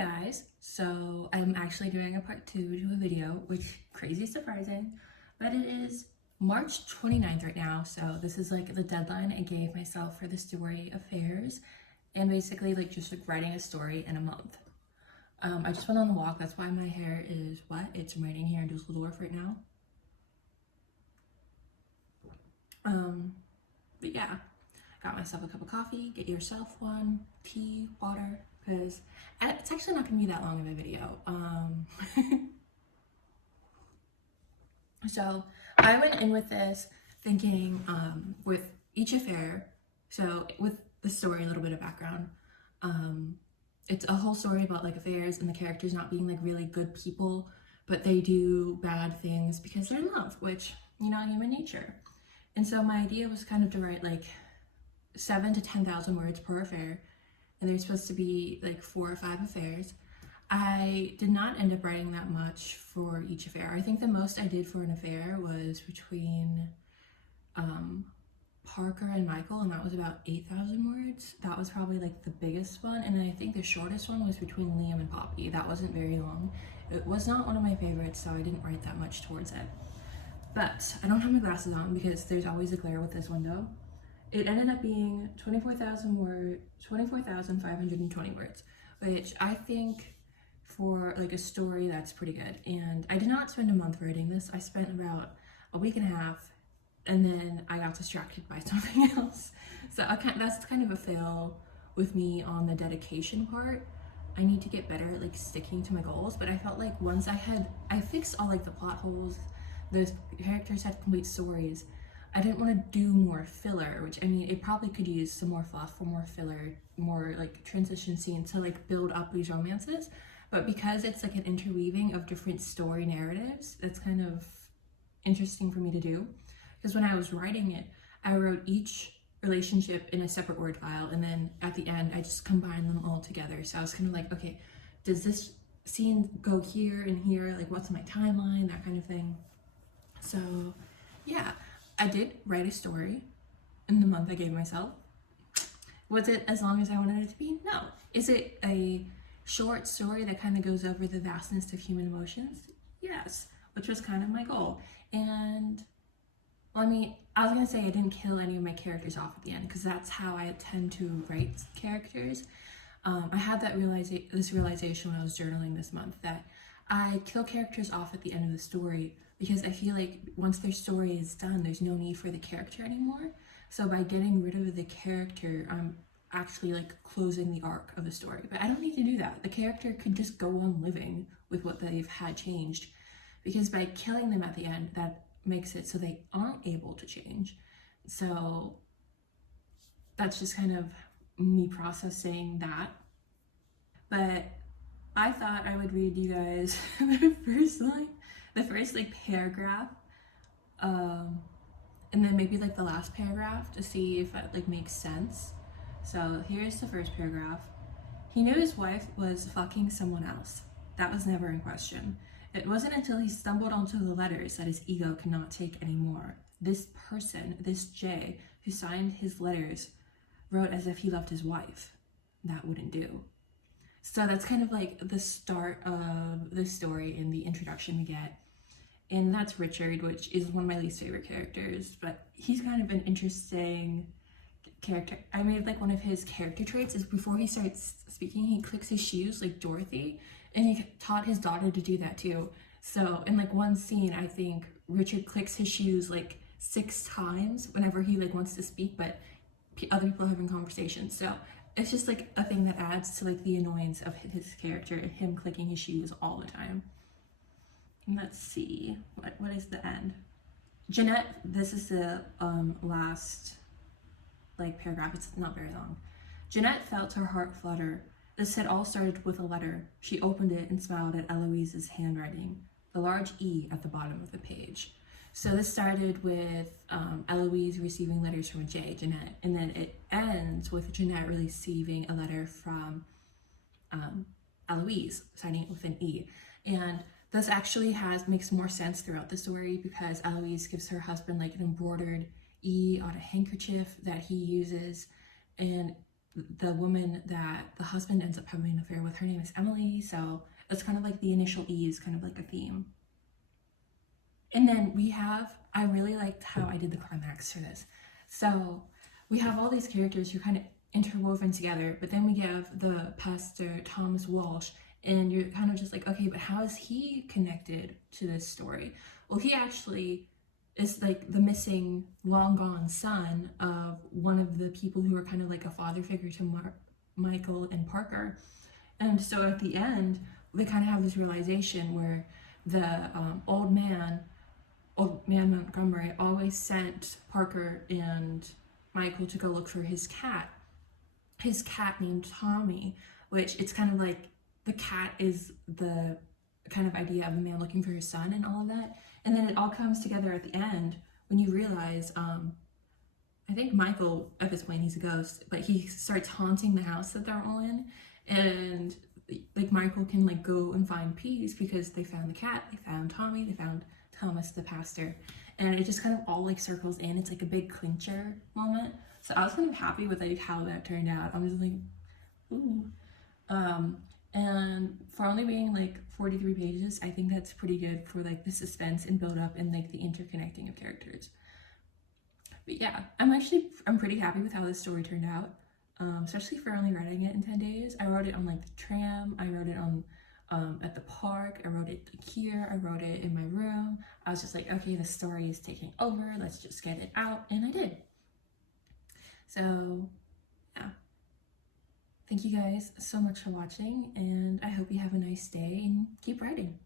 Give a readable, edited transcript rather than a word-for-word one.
guys, so I'm actually doing a part 2 to a video, which crazy surprising, but it is March 29th right now, so this is like the deadline I gave myself for the story affairs, and basically like just like writing a story in a month. I just went on a walk, that's why my hair is wet. It's raining here in Dusseldorf right now. But yeah, got myself a cup of coffee, get yourself one, tea, water, because it's actually not gonna be that long of a video. So I went in with this thinking with each affair, so with the story, a little bit of background, it's a whole story about like affairs and the characters not being like really good people, but they do bad things because they're in love, which, you know, human nature. And so my idea was kind of to write like 7,000 to 10,000 words per affair, and there's supposed to be like 4 or 5 affairs. I did not end up writing that much for each affair. I think the most I did for an affair was between Parker and Michael, and that was about 8,000 words. That was probably like the biggest one, and I think the shortest one was between Liam and Poppy. That wasn't very long. It was not one of my favorites, so I didn't write that much towards it. But I don't have my glasses on because there's always a glare with this window. It ended up being 24,520 words, which I think for like a story that's pretty good. And I did not spend a month writing this. I spent about a week and a half, and then I got distracted by something else. So that's kind of a fail with me on the dedication part. I need to get better at like sticking to my goals, but I felt like once I fixed all like the plot holes, those characters had complete stories, I didn't want to do more filler, which I mean, it probably could use some more fluff or more filler, more like transition scenes to like build up these romances. But because it's like an interweaving of different story narratives, that's kind of interesting for me to do. Because when I was writing it, I wrote each relationship in a separate Word file, and then at the end, I just combined them all together. So I was kind of like, okay, does this scene go here and here? Like, what's my timeline? That kind of thing. So yeah, I did write a story in the month I gave myself. Was it as long as I wanted it to be? No. Is it a short story that kind of goes over the vastness of human emotions? Yes, which was kind of my goal. And well, I mean, I was gonna say I didn't kill any of my characters off at the end, because that's how I tend to write characters. I had this realization when I was journaling this month, that I kill characters off at the end of the story because I feel like once their story is done, there's no need for the character anymore. So by getting rid of the character, I'm actually like closing the arc of the story. But I don't need to do that. The character could just go on living with what they've had changed, because by killing them at the end, that makes it so they aren't able to change. So that's just kind of me processing that. But I thought I would read you guys the first like paragraph, and then maybe like the last paragraph to see if it like makes sense. So here's the first paragraph. He knew his wife was fucking someone else. That was never in question. It wasn't until he stumbled onto the letters that his ego could not take anymore. This person, this Jay, who signed his letters, wrote as if he loved his wife. That wouldn't do. So that's kind of like the start of the story and the introduction we get. And that's Richard, which is one of my least favorite characters, but he's kind of an interesting character. I made like one of his character traits is before he starts speaking, he clicks his shoes like Dorothy, and he taught his daughter to do that too. So in like one scene, I think Richard clicks his shoes like 6 times whenever he like wants to speak, but other people are having conversations. So it's just like a thing that adds to like the annoyance of his character, him clicking his shoes all the time. Let's see, what is the end? Jeanette, this is the last like paragraph, it's not very long. Jeanette felt her heart flutter. This had all started with a letter. She opened it and smiled at Eloise's handwriting, the large E at the bottom of the page. So this started with Eloise receiving letters from Jeanette, and then it ends with Jeanette receiving a letter from Eloise, signing it with an E. And this actually makes more sense throughout the story, because Eloise gives her husband like an embroidered E on a handkerchief that he uses, and the woman that the husband ends up having an affair with, her name is Emily, so it's kind of like the initial E is kind of like a theme. And then we have, I really liked how I did the climax for this. So we have all these characters who kind of interwoven together, but then we have the pastor Thomas Walsh, and you're kind of just like, okay, but how is he connected to this story? Well, he actually is like the missing, long gone son of one of the people who are kind of like a father figure to Michael and Parker. And so at the end, they kind of have this realization where the old man Montgomery always sent Parker and Michael to go look for his cat named Tommy, which it's kind of like the cat is the kind of idea of a man looking for his son and all of that. And then it all comes together at the end when you realize, I think Michael, at this point, he's a ghost, but he starts haunting the house that they're all in. And like Michael can like go and find peace because they found the cat, they found Tommy, they found Thomas the pastor, and it just kind of all like circles in. It's like a big clincher moment. So I was kind of happy with like how that turned out. I'm just like, ooh. And for only being like 43 pages, I think that's pretty good for like the suspense and build up and like the interconnecting of characters. But yeah, I'm pretty happy with how this story turned out, especially for only writing it in 10 days. I wrote it on like the tram, I wrote it on at the park, I wrote it here, I wrote it in my room. I was just like, okay, the story is taking over, let's just get it out, and I did. So yeah, thank you guys so much for watching, and I hope you have a nice day and keep writing.